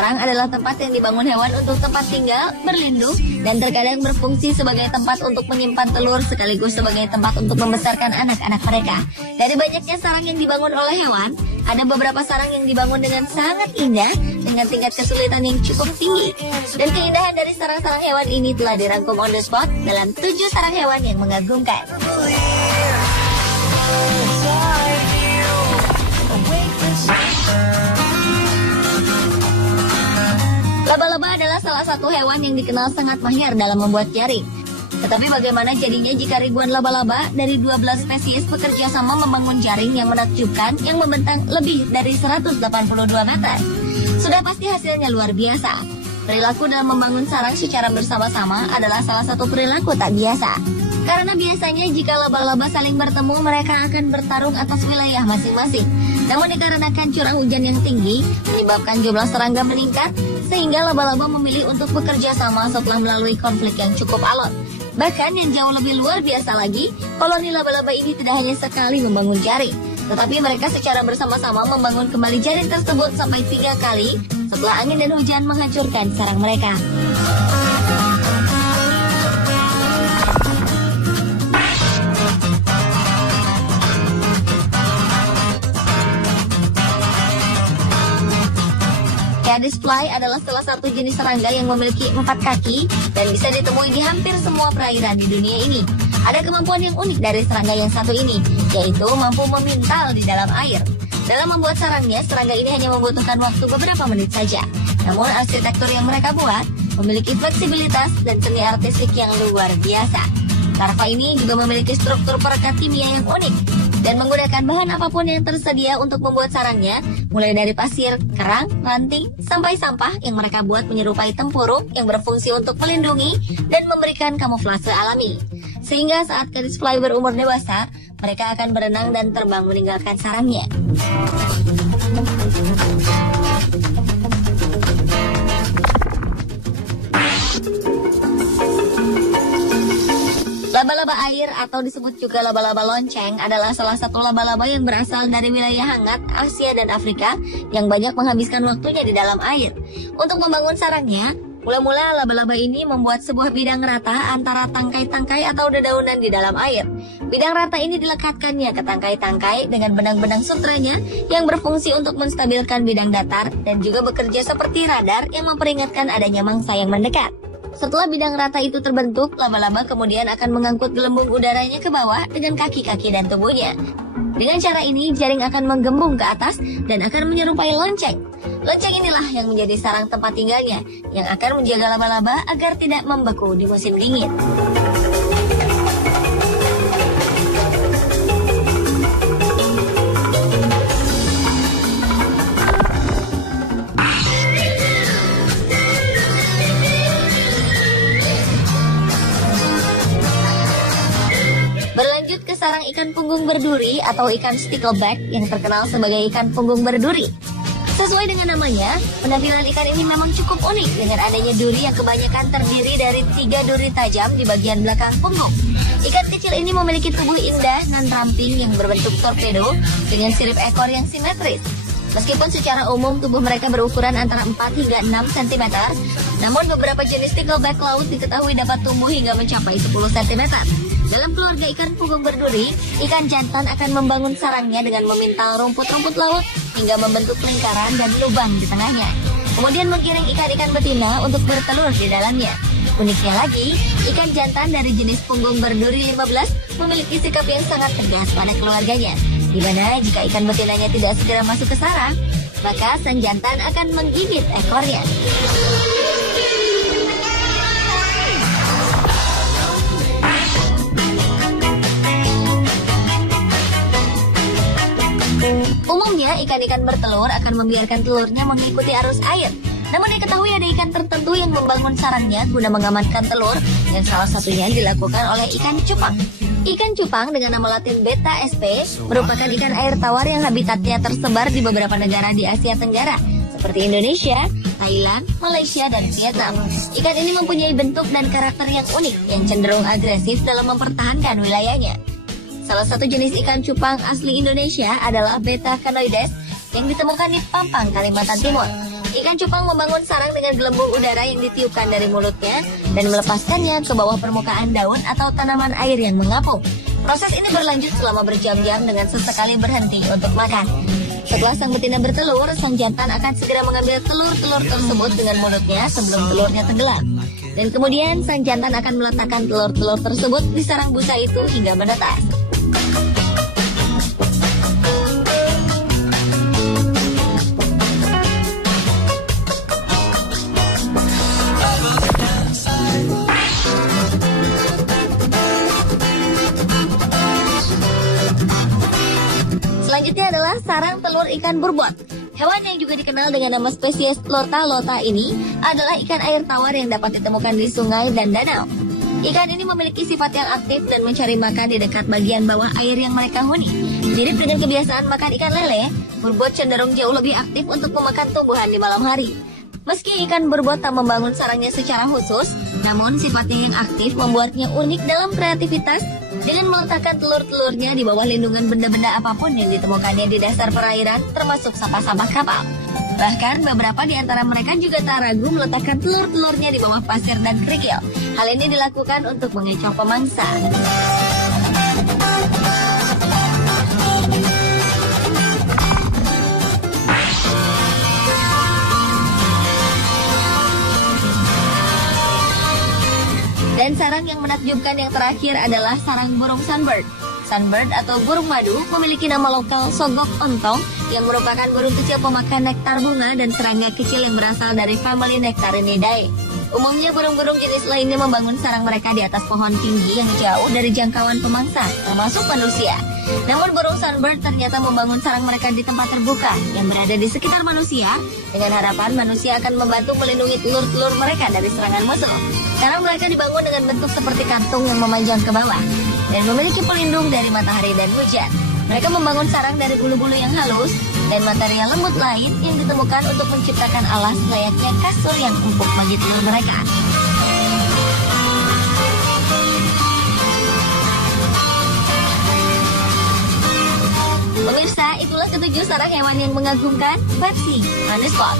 Sarang adalah tempat yang dibangun hewan untuk tempat tinggal, berlindung, dan terkadang berfungsi sebagai tempat untuk menyimpan telur sekaligus sebagai tempat untuk membesarkan anak-anak mereka. Dari banyaknya sarang yang dibangun oleh hewan, ada beberapa sarang yang dibangun dengan sangat indah dengan tingkat kesulitan yang cukup tinggi. Dan keindahan dari sarang-sarang hewan ini telah dirangkum on the spot dalam 7 sarang hewan yang mengagumkan. Laba-laba adalah salah satu hewan yang dikenal sangat mahir dalam membuat jaring. Tetapi bagaimana jadinya jika ribuan laba-laba dari 12 spesies bekerja sama membangun jaring yang menakjubkan yang membentang lebih dari 182 meter? Sudah pasti hasilnya luar biasa. Perilaku dalam membangun sarang secara bersama-sama adalah salah satu perilaku tak biasa. Karena biasanya jika laba-laba saling bertemu, mereka akan bertarung atas wilayah masing-masing. Namun dikarenakan curah hujan yang tinggi menyebabkan jumlah serangga meningkat, sehingga laba-laba memilih untuk bekerja sama setelah melalui konflik yang cukup alot. Bahkan yang jauh lebih luar biasa lagi, koloni laba-laba ini tidak hanya sekali membangun jaring, tetapi mereka secara bersama-sama membangun kembali jaring tersebut sampai 3 kali setelah angin dan hujan menghancurkan sarang mereka. Caddisfly adalah salah satu jenis serangga yang memiliki 4 kaki dan bisa ditemui di hampir semua perairan di dunia ini. Ada kemampuan yang unik dari serangga yang satu ini, yaitu mampu memintal di dalam air. Dalam membuat sarangnya, serangga ini hanya membutuhkan waktu beberapa menit saja. Namun arsitektur yang mereka buat memiliki fleksibilitas dan seni artistik yang luar biasa. Larva ini juga memiliki struktur perekat kimia yang unik dan menggunakan bahan apapun yang tersedia untuk membuat sarangnya, mulai dari pasir, kerang, ranting, sampai sampah yang mereka buat menyerupai tempurung yang berfungsi untuk melindungi dan memberikan kamuflase alami. Sehingga saat caddisfly berumur dewasa, mereka akan berenang dan terbang meninggalkan sarangnya. Laba-laba air atau disebut juga laba-laba lonceng adalah salah satu laba-laba yang berasal dari wilayah hangat Asia dan Afrika yang banyak menghabiskan waktunya di dalam air. Untuk membangun sarangnya, mula-mula laba-laba ini membuat sebuah bidang rata antara tangkai-tangkai atau dedaunan di dalam air. Bidang rata ini dilekatkannya ke tangkai-tangkai dengan benang-benang sutranya yang berfungsi untuk menstabilkan bidang datar dan juga bekerja seperti radar yang memperingatkan adanya mangsa yang mendekat. Setelah bidang rata itu terbentuk, laba-laba kemudian akan mengangkut gelembung udaranya ke bawah dengan kaki-kaki dan tubuhnya. Dengan cara ini, jaring akan menggembung ke atas dan akan menyerupai lonceng. Lonceng inilah yang menjadi sarang tempat tinggalnya, yang akan menjaga laba-laba agar tidak membeku di musim dingin. Berlanjut ke sarang ikan punggung berduri atau ikan stickleback yang terkenal sebagai ikan punggung berduri. Sesuai dengan namanya, penampilan ikan ini memang cukup unik dengan adanya duri yang kebanyakan terdiri dari 3 duri tajam di bagian belakang punggung. Ikan kecil ini memiliki tubuh indah dan ramping yang berbentuk torpedo dengan sirip ekor yang simetris. Meskipun secara umum tubuh mereka berukuran antara 4 hingga 6 cm, namun beberapa jenis stickleback laut diketahui dapat tumbuh hingga mencapai 10 cm. Dalam keluarga ikan punggung berduri, ikan jantan akan membangun sarangnya dengan memintal rumput-rumput laut hingga membentuk lingkaran dan lubang di tengahnya. Kemudian menggiring ikan-ikan betina untuk bertelur di dalamnya. Uniknya lagi, ikan jantan dari jenis punggung berduri 15 memiliki sikap yang sangat tegas pada keluarganya, di mana jika ikan betinanya tidak segera masuk ke sarang, maka sang jantan akan menggigit ekornya. Umumnya, ikan-ikan bertelur akan membiarkan telurnya mengikuti arus air. Namun diketahui ada ikan tertentu yang membangun sarangnya guna mengamankan telur, dan salah satunya dilakukan oleh ikan cupang. Ikan cupang dengan nama latin Betta sp merupakan ikan air tawar yang habitatnya tersebar di beberapa negara di Asia Tenggara, seperti Indonesia, Thailand, Malaysia, dan Vietnam. Ikan ini mempunyai bentuk dan karakter yang unik yang cenderung agresif dalam mempertahankan wilayahnya. Salah satu jenis ikan cupang asli Indonesia adalah Betta canoides yang ditemukan di Pampang, Kalimantan Timur. Ikan cupang membangun sarang dengan gelembung udara yang ditiupkan dari mulutnya dan melepaskannya ke bawah permukaan daun atau tanaman air yang mengapung. Proses ini berlanjut selama berjam-jam dengan sesekali berhenti untuk makan. Setelah sang betina bertelur, sang jantan akan segera mengambil telur-telur tersebut dengan mulutnya sebelum telurnya tenggelam. Dan kemudian sang jantan akan meletakkan telur-telur tersebut di sarang busa itu hingga menetas. Selanjutnya adalah sarang telur ikan burbot. Hewan yang juga dikenal dengan nama spesies lota-lota ini adalah ikan air tawar yang dapat ditemukan di sungai dan danau. Ikan ini memiliki sifat yang aktif dan mencari makan di dekat bagian bawah air yang mereka huni. Mirip dengan kebiasaan makan ikan lele, burbot cenderung jauh lebih aktif untuk memakan tumbuhan di malam hari. Meski ikan burbot tak membangun sarangnya secara khusus, namun sifatnya yang aktif membuatnya unik dalam kreativitas dengan meletakkan telur-telurnya di bawah lindungan benda-benda apapun yang ditemukannya di dasar perairan, termasuk sampah-sampah kapal. Bahkan beberapa di antara mereka juga tak ragu meletakkan telur-telurnya di bawah pasir dan kerikil. Hal ini dilakukan untuk mengecoh pemangsa. Dan sarang yang menakjubkan yang terakhir adalah sarang burung sunbird. Sunbird atau burung madu memiliki nama lokal sogok ontong yang merupakan burung kecil pemakan nektar bunga dan serangga kecil yang berasal dari famili Nectarinidae. Umumnya burung-burung jenis lainnya membangun sarang mereka di atas pohon tinggi yang jauh dari jangkauan pemangsa, termasuk manusia. Namun burung sunbird ternyata membangun sarang mereka di tempat terbuka yang berada di sekitar manusia dengan harapan manusia akan membantu melindungi telur-telur mereka dari serangan musuh. Sarang mereka dibangun dengan bentuk seperti kantung yang memanjang ke bawah dan memiliki pelindung dari matahari dan hujan. Mereka membangun sarang dari bulu-bulu yang halus dan material lembut lain yang ditemukan untuk menciptakan alas layaknya kasur yang empuk bagi telur mereka. Pemirsa, itulah ketujuh sarang hewan yang mengagumkan versi On The Spot.